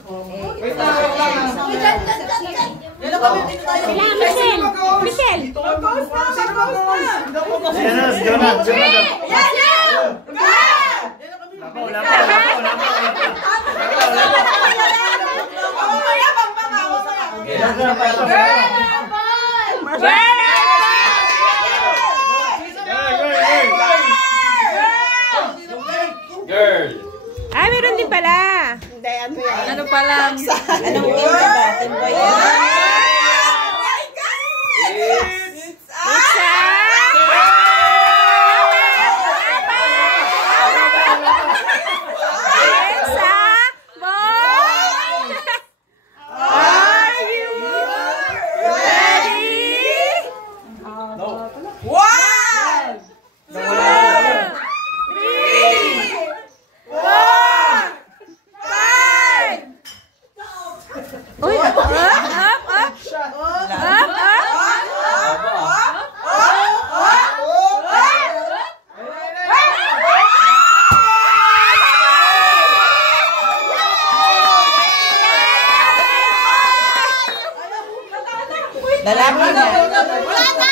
Wait lang, wait lang. Yan na kami, dito tayo. Michelle! Sino ba boss? Yan na, Jonah. Yan na! Girl! Ah, meron din pala. Hindi, ano yan? Ano pala? Anong team ba? Team boy yan? It's a... Uy, up. Lalaki na.